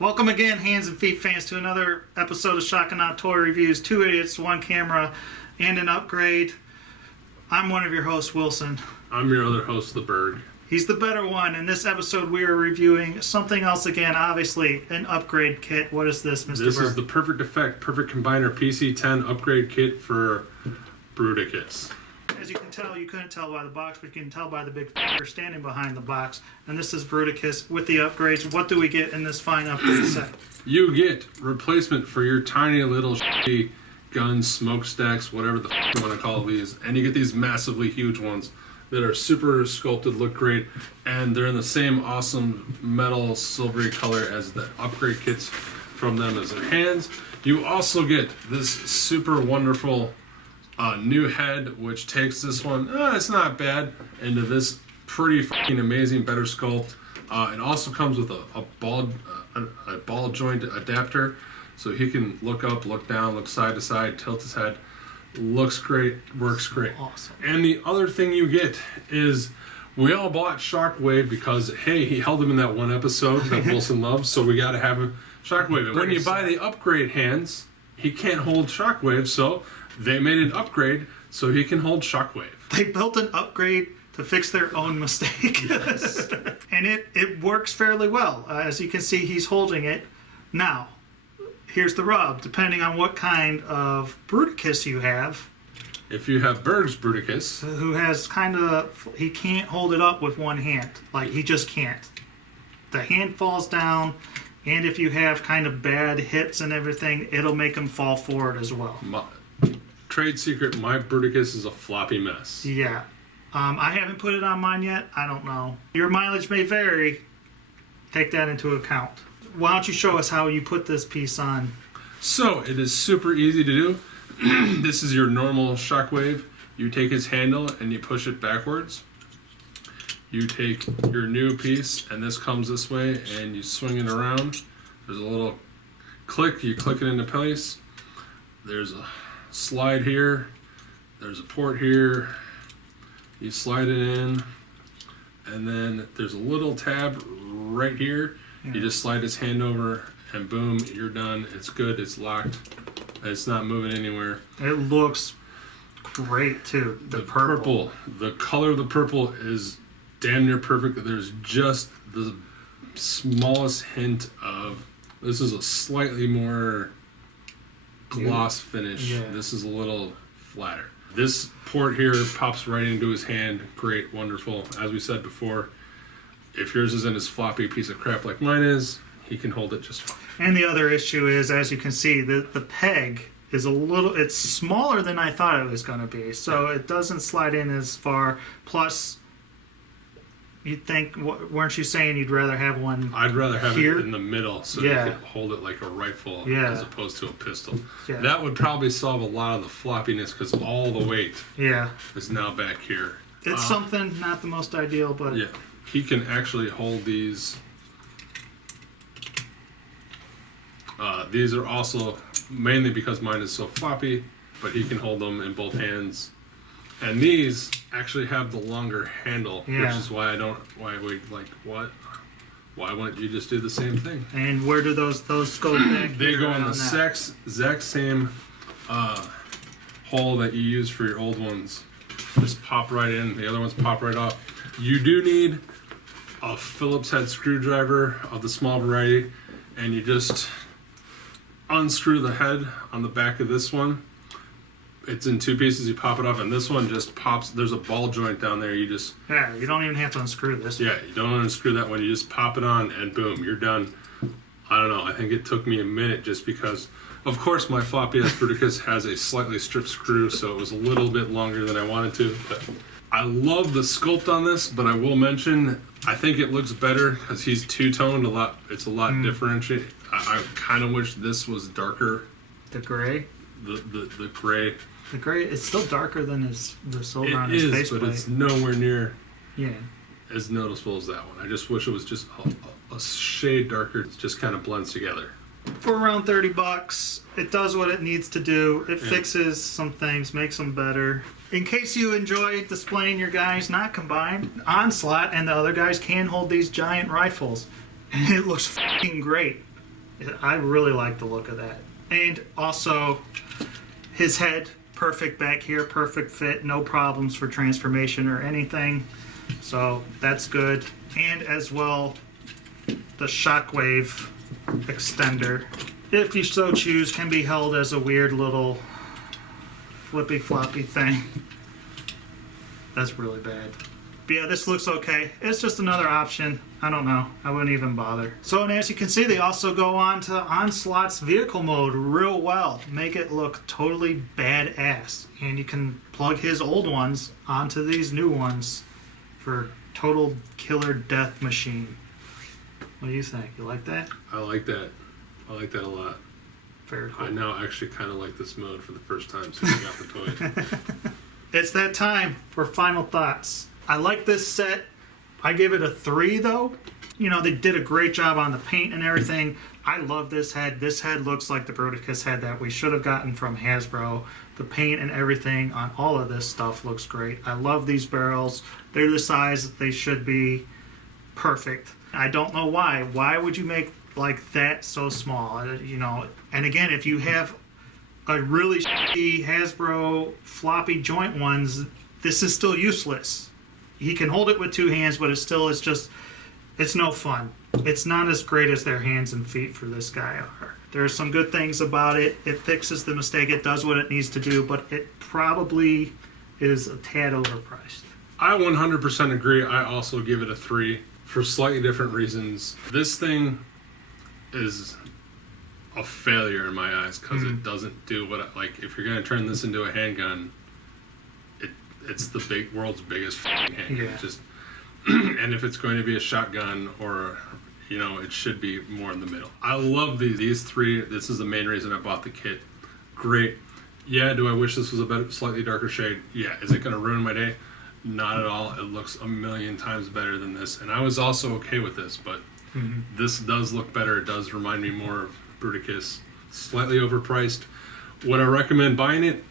Welcome again, hands and feet fans, to another episode of Shock and Awe Toy Reviews. Two idiots, one camera, and an upgrade. I'm one of your hosts, Wilson. I'm your other host, the Berg. He's the better one. In this episode, we are reviewing something else again, obviously, an upgrade kit. What is this, Mr. Berg? This is the Perfect Effect, Perfect Combiner PC-10 upgrade kit for Bruticus. As you can tell, you couldn't tell by the box, but you can tell by the big f***er standing behind the box. And this is Bruticus with the upgrades. What do we get in this fine upgrade set? You get replacement for your tiny little shitty guns, smokestacks, whatever the f*** you want to call these. And you get these massively huge ones that are super sculpted, look great, and they're in the same awesome metal silvery color as the upgrade kits from them as their hands. You also get this super wonderful new head, which takes this one, it's not bad, into this pretty fucking amazing better sculpt. It also comes with a ball joint adapter, so he can look up, look down, look side to side, tilt his head. Looks great, works great. Awesome. And the other thing you get is, we all bought Shockwave because, hey, he held him in that one episode that Wilson loves, so we got to have a Shockwave. And when you buy the upgrade hands, he can't hold Shockwave, so they made an upgrade so he can hold Shockwave. They built an upgrade to fix their own mistake. Yes. And it works fairly well. As you can see, he's holding it. Now, here's the rub. Depending on what kind of Bruticus you have, If you have Berg's Bruticus, who has kind of, he can't hold it up with one hand. Like, he just can't. The hand falls down, and if you have kind of bad hips and everything, it'll make him fall forward as well. trade secret, my Bruticus is a floppy mess. Yeah. I haven't put it on mine yet. I don't know. Your mileage may vary. Take that into account. Why don't you show us how you put this piece on? So, it is super easy to do. This is your normal Shockwave. You take his handle and you push it backwards. You take your new piece, and this comes this way, and you swing it around. There's a little click. You click it into place. There's a slide here. There's a port here. You slide it in, and then there's a little tab right here. Yeah. You just slide his hand over, and boom, you're done. It's good. It's locked. It's not moving anywhere. It looks great too. The purple. The color of the purple is damn near perfect. There's just the smallest hint of, this is a slightly more gloss finish. Yeah. This is a little flatter. This port here pops right into his hand. Great, wonderful. As we said before, if yours isn't as floppy piece of crap like mine is, he can hold it just fine. And the other issue is, as you can see, the peg is it's smaller than I thought it was going to be. So it doesn't slide in as far. Plus, you'd think, weren't you saying you'd rather have one I'd rather have here? it in the middle so Yeah. you could hold it like a rifle Yeah. as opposed to a pistol. Yeah. That would probably solve a lot of the floppiness because all the weight Yeah. is now back here. It's something, not the most ideal, but Yeah, he can actually hold these. These are also mainly because mine is so floppy, but he can hold them in both hands. And these actually have the longer handle, Yeah. which is why what? Why wouldn't you just do the same thing? And where do those go back? They here go in on the that? exact same hole that you use for your old ones. Just pop right in. The other ones pop right off. You do need a Phillips head screwdriver of the small variety, and you just unscrew the head on the back of this one. It's in two pieces. You pop it off, and this one just pops. There's a ball joint down there. You just Yeah, you don't even have to unscrew this. you don't unscrew that one. You just pop it on, and boom, you're done. I don't know. I think it took me a minute just because, of course, my floppy ass Bruticus has a slightly stripped screw, so it was a little bit longer than I wanted to. But I love the sculpt on this, but I will mention, I think it looks better because he's two-toned a lot. It's a lot differentiated. I kind of wish this was darker. The gray. The gray. The gray. It's still darker than the silver on It his is, faceplate. but it's nowhere near Yeah. as noticeable as that one. I just wish it was just a shade darker. It just kind of blends together. For around $30, it does what it needs to do. It Yeah. fixes some things, makes them better. In case you enjoy displaying your guys not combined, Onslaught and the other guys can hold these giant rifles. And it looks fucking great. I really like the look of that. And also, his head, perfect back here, perfect fit, no problems for transformation or anything. So that's good. And as well, the shockwave extender, if you so choose, can be held as a weird little flippy floppy thing. That's really bad. But yeah, this looks okay. It's just another option. I don't know. I wouldn't even bother. So, and as you can see, they also go on to Onslaught's vehicle mode real well. Make it look totally badass. And you can plug his old ones onto these new ones for total killer death machine. What do you think? You like that? I like that. I like that a lot. Very cool. I now actually kind of like this mode for the first time since I got the toy. It's that time for final thoughts. I like this set. I give it a 3 though. You know, they did a great job on the paint and everything. I love this head. This head looks like the Bruticus head that we should have gotten from Hasbro. The paint and everything on all of this stuff looks great. I love these barrels. They're the size that they should be. Perfect. I don't know why. Why would you make like that so small? You know, and again, if you have a really shitty Hasbro floppy joint ones, this is still useless. He can hold it with 2 hands, but it's no fun. It's not as great as their hands and feet for this guy are. There are some good things about it. It fixes the mistake. It does what it needs to do, but it probably is a tad overpriced. I 100% agree. I also give it a 3 for slightly different reasons. This thing is a failure in my eyes because it doesn't do what if you're going to turn this into a handgun, it's the world's biggest handgun. Yeah. Just and if it's going to be a shotgun or it should be more in the middle. I love these 3. This is the main reason I bought the kit. Great. Yeah, do I wish this was a slightly darker shade? Yeah. Is it going to ruin my day? Not at all. It looks a million times better than this, and I was also okay with this, but this does look better. It does remind me more of Bruticus. Slightly overpriced. Would I recommend buying it?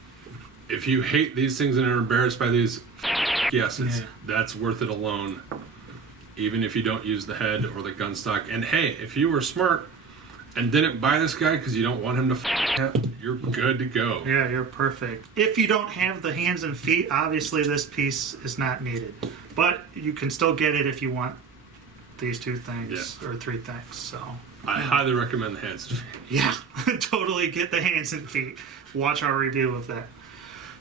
If you hate these things and are embarrassed by these, yes, that's worth it alone. Even if you don't use the head or the gun stock. And hey, if you were smart and didn't buy this guy because you don't want him to you're good to go. Yeah, you're perfect. If you don't have the hands and feet, obviously this piece is not needed. But you can still get it if you want these 2 things or 3 things. So I highly recommend the hands and feet. Yeah, totally get the hands and feet. Watch our review of that.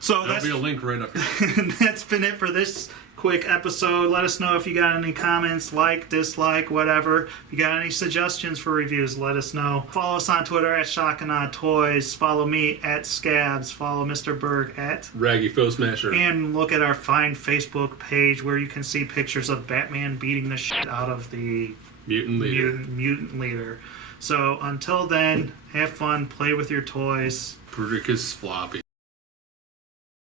So There'll be a link right up here. That's been it for this quick episode. Let us know if you got any comments, like, dislike, whatever. If you got any suggestions for reviews, let us know. Follow us on Twitter at Shockanah Toys. Follow me at Scabs. Follow Mr. Berg at Raggy Foe Smasher. And look at our fine Facebook page where you can see pictures of Batman beating the shit out of the mutant leader. So until then, have fun, play with your toys. Bruticus floppy.